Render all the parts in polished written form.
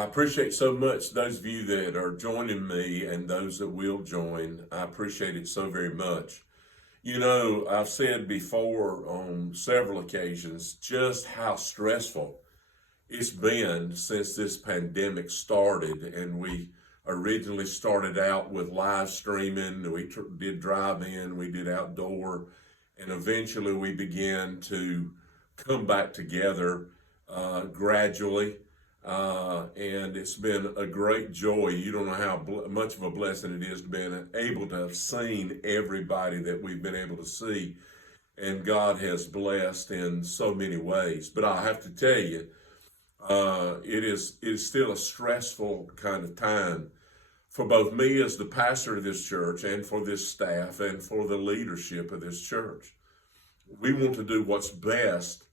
I appreciate so much those of you that are joining me and those that will join. I appreciate it so very much. You know, I've said before on several occasions just how stressful it's been since this pandemic started. And we originally started out with live streaming, we did drive-in, we did outdoor, and eventually we began to come back together gradually. And it's been a great joy. You don't know how much of a blessing it is to be able to have seen everybody that we've been able to see. And God has blessed in so many ways. But I have to tell you, it is still a stressful kind of time for both me as the pastor of this church and for this staff and for the leadership of this church. We want to do what's best,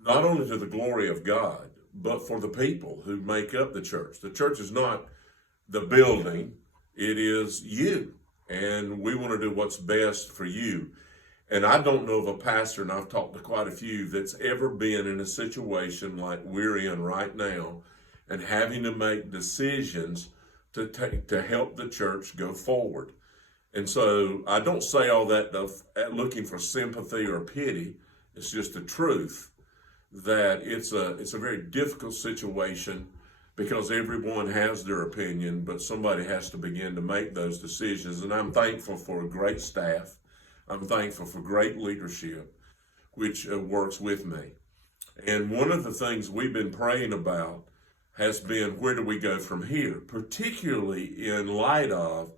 not only to the glory of God, but for the people who make up the church. The church is not the building, it is you. And we want to do what's best for you. And I don't know of a pastor, and I've talked to quite a few, that's ever been in a situation like we're in right now and having to make decisions to help the church go forward. And so I don't say all that looking for sympathy or pity. It's just the truth that it's a very difficult situation because everyone has their opinion, but somebody has to begin to make those decisions. And I'm thankful for a great staff. I'm thankful for great leadership, which works with me. And one of the things we've been praying about has been, where do we go from here? Particularly in light of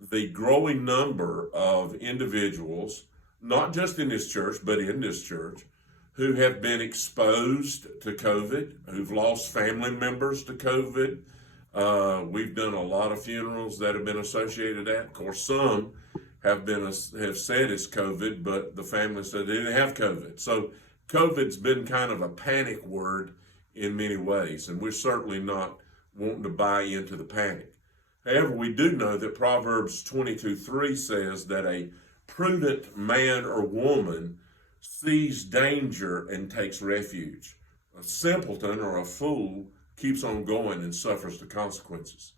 the growing number of individuals, not just in this church, but in this church, who have been exposed to COVID, who've lost family members to COVID. We've done a lot of funerals that have been associated with that. Of course, some have said it's COVID, but the family said they didn't have COVID. So COVID's been kind of a panic word in many ways, and we're certainly not wanting to buy into the panic. However, we do know that Proverbs 22:3 says that a prudent man or woman sees danger and takes refuge. A simpleton or a fool keeps on going and suffers the consequences.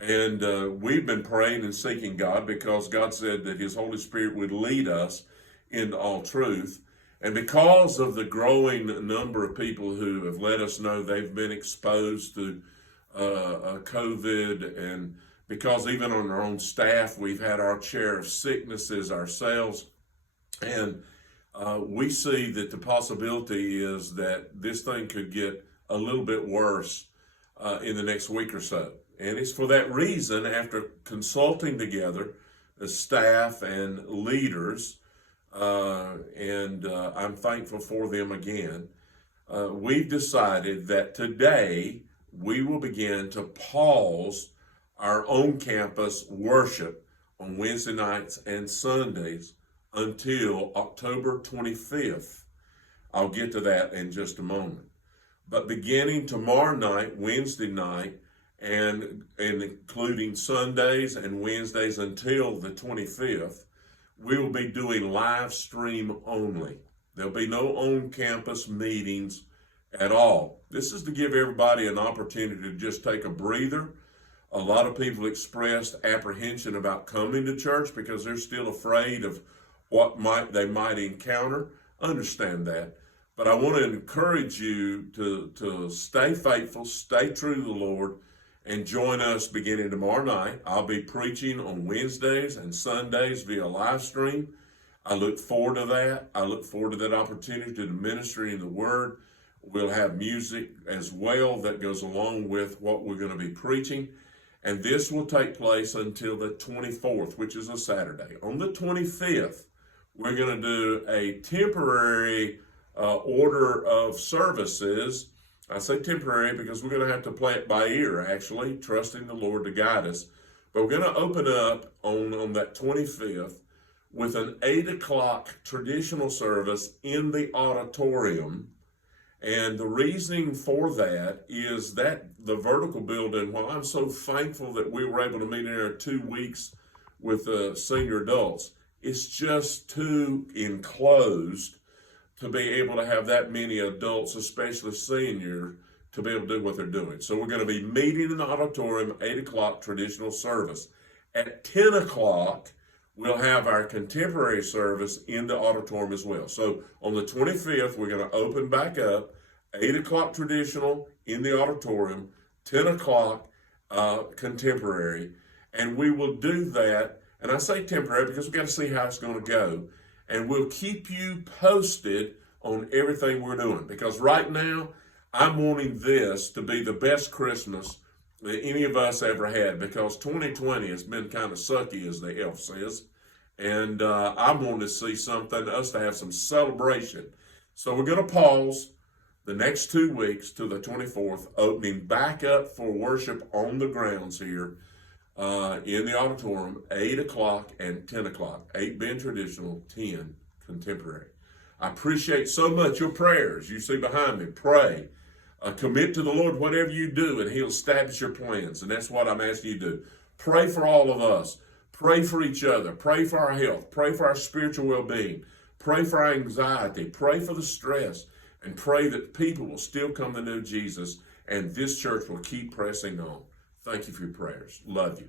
And we've been praying and seeking God because God said that His Holy Spirit would lead us into all truth. And because of the growing number of people who have let us know they've been exposed to COVID, and because even on our own staff, we've had our share of sicknesses ourselves, and we see that the possibility is that this thing could get a little bit worse in the next week or so. And it's for that reason, after consulting together, the staff and leaders, and I'm thankful for them again, we've decided that today we will begin to pause our on-campus worship on Wednesday nights and Sundays until October 25th. I'll get to that in just a moment. But beginning tomorrow night, Wednesday night, and including Sundays and Wednesdays until the 25th, we will be doing live stream only. There'll be no on-campus meetings at all. This is to give everybody an opportunity to just take a breather. A lot of people expressed apprehension about coming to church because they're still afraid of what they might encounter. Understand that. But I want to encourage you to stay faithful, stay true to the Lord, and join us beginning tomorrow night. I'll be preaching on Wednesdays and Sundays via live stream. I look forward to that. I look forward to that opportunity to minister in the Word. We'll have music as well that goes along with what we're going to be preaching. And this will take place until the 24th, which is a Saturday. On the 25th, we're going to do a temporary order of services. I say temporary because we're going to have to play it by ear, actually, trusting the Lord to guide us. But we're going to open up on that 25th with an 8 o'clock traditional service in the auditorium. And the reasoning for that is that the vertical building, while I'm so thankful that we were able to meet in there 2 weeks with senior adults, it's just too enclosed to be able to have that many adults, especially seniors, to be able to do what they're doing. So we're going to be meeting in the auditorium, 8 o'clock traditional service. At 10 o'clock, we'll have our contemporary service in the auditorium as well. So on the 25th, we're going to open back up, 8 o'clock traditional in the auditorium, 10 o'clock contemporary, and we will do that. And I say temporary because we've got to see how it's going to go. And we'll keep you posted on everything we're doing. Because right now, I'm wanting this to be the best Christmas that any of us ever had. Because 2020 has been kind of sucky, as the elf says. And I want to see something, us to have some celebration. So we're going to pause the next 2 weeks to the 24th, opening back up for worship on the grounds here in the auditorium, 8 o'clock and 10 o'clock. 8 being traditional, 10 contemporary. I appreciate so much your prayers. You see behind me, pray. Commit to the Lord whatever you do, and He'll establish your plans. And that's what I'm asking you to do. Pray for all of us. Pray for each other. Pray for our health. Pray for our spiritual well-being. Pray for our anxiety. Pray for the stress. And pray that people will still come to know Jesus, and this church will keep pressing on. Thank you for your prayers. Love you.